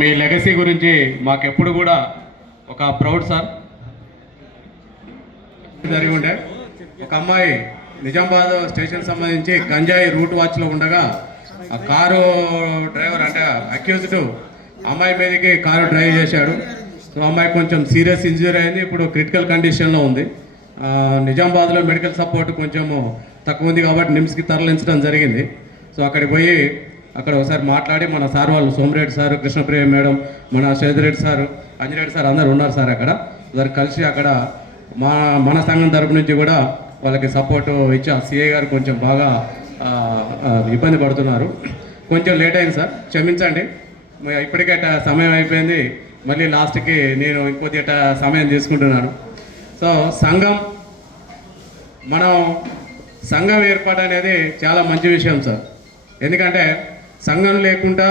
మీ legacy గురించి మాకెప్పుడు కూడా ఒక ప్రౌడ్ సార్. జరిగి ఉండే ఒక అమ్మాయి నిజామాబాద్ స్టేషన్ సంబంధించి గంజాయి రూట్ వాచ్లో ఉండగా ఆ కారు డ్రైవర్ అంటే అక్యూజ్డ్ అమ్మాయి మీదకి కారు డ్రైవ్ చేశాడు. సో అమ్మాయి కొంచెం సీరియస్ ఇంజరీ అయింది, ఇప్పుడు క్రిటికల్ కండిషన్లో ఉంది. నిజామాబాద్లో మెడికల్ సపోర్ట్ కొంచెము తక్కువ ఉంది కాబట్టి నిమ్స్కి తరలించడం జరిగింది. సో అక్కడికి పోయి అక్కడ ఒకసారి మాట్లాడి మన సార్ వాళ్ళు సోమిరెడ్డి సార్, కృష్ణప్రియ మేడం, మన సేదిరెడ్డి సార్, అంజిరెడ్డి సార్ అందరు ఉన్నారు సార్. అక్కడ అందరు కలిసి అక్కడ మన సంఘం తరపు నుంచి కూడా వాళ్ళకి సపోర్టు ఇచ్చి ఆ సిఐ గారు కొంచెం బాగా ఇబ్బంది పడుతున్నారు. కొంచెం లేట్ అయింది సార్, క్షమించండి. ఇప్పటికే సమయం అయిపోయింది, మళ్ళీ లాస్ట్కి నేను ఇంకొద్ది సమయం తీసుకుంటున్నాను. సో సంఘం ఏర్పాటు అనేది చాలా మంచి విషయం సార్. ఎందుకంటే సంఘం లేకుండా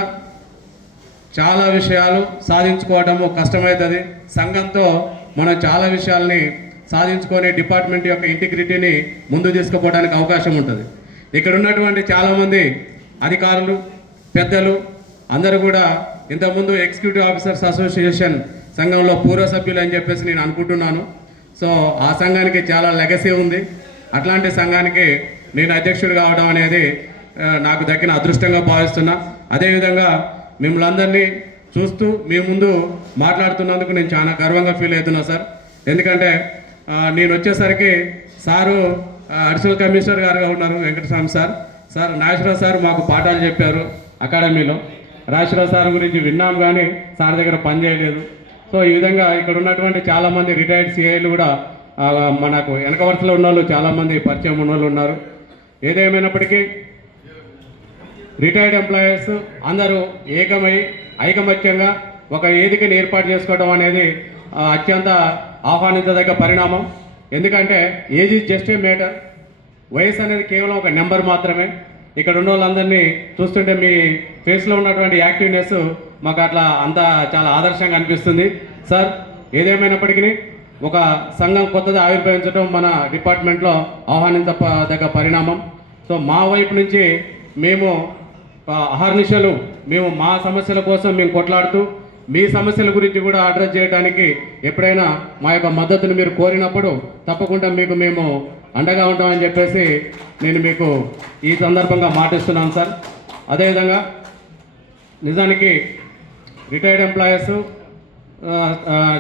చాలా విషయాలు సాధించుకోవడము కష్టమవుతుంది. సంఘంతో మనం చాలా విషయాల్ని సాధించుకొని డిపార్ట్మెంట్ యొక్క ఇంటిగ్రిటీని ముందు తీసుకుపోవడానికి అవకాశం ఉంటుంది. ఇక్కడ ఉన్నటువంటి చాలామంది అధికారులు, పెద్దలు అందరూ కూడా ఇంతకుముందు ఎగ్జిక్యూటివ్ ఆఫీసర్స్ అసోసియేషన్ సంఘంలో పూర్వ సభ్యులు అని చెప్పేసి నేను అనుకుంటున్నాను. సో ఆ సంఘానికి చాలా లెగసీ ఉంది. అట్లాంటి సంఘానికి నేను అధ్యక్షుడు కావడం అనేది నాకు దక్కిన అదృష్టంగా భావిస్తున్నా. అదేవిధంగా మిమ్మల్ని అందరినీ చూస్తూ మీ ముందు మాట్లాడుతున్నందుకు నేను చాలా గర్వంగా ఫీల్ అవుతున్నా సార్. ఎందుకంటే నేను వచ్చేసరికి సారు అడిషనల్ కమిషనర్ గారుగా ఉన్నారు వెంకటస్వామి సార్. నాగేశ్వరరావు సార్ మాకు పాఠాలు చెప్పారు అకాడమీలో. నాగేశ్వరరావు సార్ గురించి విన్నాం కానీ సార్ దగ్గర పని చేయలేదు. సో ఈ విధంగా ఇక్కడ ఉన్నటువంటి చాలామంది రిటైర్డ్ సిఐలు కూడా మనకు వెనక వరుసలో ఉన్న వాళ్ళు చాలామంది పరిచయం ఉన్న వాళ్ళు ఉన్నారు. ఏదేమైనప్పటికీ రిటైర్డ్ ఎంప్లాయీస్ అందరూ ఐకమత్యంగా ఒక వేదికను ఏర్పాటు చేసుకోవడం అనేది అత్యంత ఆహ్వానించదగ్గ పరిణామం. ఎందుకంటే age is just a matter. వయసు అనేది కేవలం ఒక నెంబర్ మాత్రమే. ఇక్కడ ఉన్న వాళ్ళందరినీ చూస్తుంటే మీ ఫేస్లో ఉన్నటువంటి యాక్టివ్నెస్ మాకు అట్లా అంతా చాలా ఆదర్శంగా అనిపిస్తుంది సార్. ఏదేమైనప్పటికీ ఒక సంఘం కొత్తది ఆవిర్భవించడం మన డిపార్ట్మెంట్లో ఆహ్వానించదగ్గ పరిణామం. సో మా వైపు నుంచి మేము అహర్నిశలు మా సమస్యల కోసం మేము కొట్లాడుతూ మీ సమస్యల గురించి కూడా అడ్రస్ చేయడానికి ఎప్పుడైనా మా యొక్క మద్దతును మీరు కోరినప్పుడు తప్పకుండా మేము అండగా ఉంటామని చెప్పేసి నేను మీకు ఈ సందర్భంగా మాటిస్తున్నాను సార్. అదేవిధంగా నిజానికి రిటైర్డ్ ఎంప్లాయీస్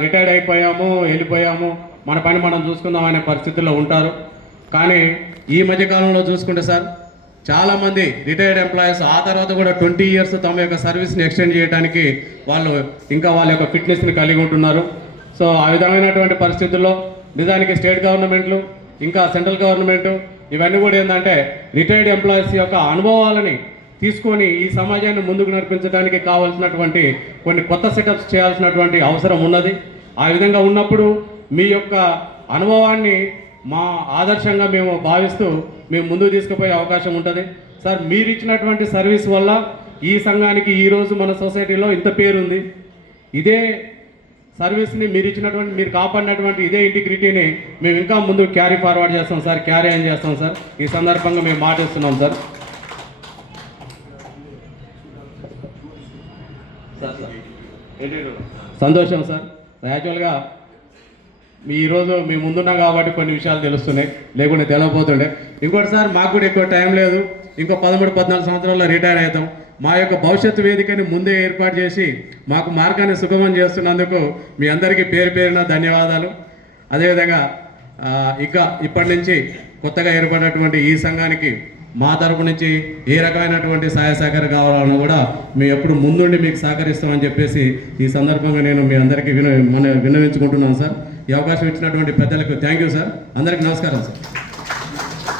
రిటైర్డ్ అయిపోయాము, వెళ్ళిపోయాము, మన పని మనం చూసుకుందాం అనే పరిస్థితుల్లో ఉంటారు. కానీ ఈ మధ్యకాలంలో చూసుకుంటే సార్ చాలామంది రిటైర్డ్ ఎంప్లాయీస్ ఆ తర్వాత కూడా 20 years తమ యొక్క సర్వీస్ని ఎక్స్టెండ్ చేయడానికి వాళ్ళు ఇంకా వాళ్ళ యొక్క ఫిట్నెస్ని కలిగి ఉంటున్నారు. సో ఆ విధమైనటువంటి పరిస్థితుల్లో నిజానికి స్టేట్ గవర్నమెంట్లు ఇంకా సెంట్రల్ గవర్నమెంటు ఇవన్నీ కూడా ఏంటంటే రిటైర్డ్ ఎంప్లాయీస్ యొక్క అనుభవాలని తీసుకొని ఈ సమాజాన్ని ముందుకు నడిపించడానికి కావాల్సినటువంటి కొన్ని కొత్త సెటప్స్ చేయాల్సినటువంటి అవసరం ఉన్నది. ఆ విధంగా ఉన్నప్పుడు మీ యొక్క అనుభవాన్ని మా ఆదర్శంగా మేము భావిస్తూ మేము ముందుకు తీసుకుపోయే అవకాశం ఉంటుంది సార్. మీరు ఇచ్చినటువంటి సర్వీస్ వల్ల ఈ సంఘానికి ఈరోజు మన సొసైటీలో ఇంత పేరుంది. ఇదే సర్వీస్ని మీరు కాపాడినటువంటి ఇదే ఇంటిగ్రిటీని మేము ఇంకా ముందు క్యారీ ఫార్వర్డ్ చేస్తాం సార్, క్యారీ ఆన్ చేస్తాం సార్. ఈ సందర్భంగా మేము మాటిస్తున్నాం సార్. సంతోషం సార్. యాక్చువల్గా ఈరోజు మీ ముందున్నా కాబట్టి కొన్ని విషయాలు తెలుస్తున్నాయి, లేకుంటే తెలియకపోతుండే. ఇంకోటి సార్, మాకు కూడా ఎక్కువ టైం లేదు. ఇంకో 13-14 సంవత్సరాల్లో రిటైర్ అవుతాం. మా యొక్క భవిష్యత్తు వేదికని ముందే ఏర్పాటు చేసి మాకు మార్గాన్ని సుగమం చేస్తున్నందుకు మీ అందరికీ పేరున ధన్యవాదాలు. అదేవిధంగా ఇప్పటి నుంచి కొత్తగా ఏర్పడినటువంటి ఈ సంఘానికి మా తరపు నుంచి ఏ రకమైనటువంటి సహాయ సహకారం కావాలన్నా కూడా మేము ఎప్పుడు ముందుండి మీకు సహకరిస్తామని చెప్పేసి ఈ సందర్భంగా నేను మీ అందరికీ విన్నవించుకుంటున్నాను సార్. ఈ అవకాశం ఇచ్చినటువంటి పెద్దలకు థ్యాంక్ యూ సార్. అందరికీ నమస్కారం సార్.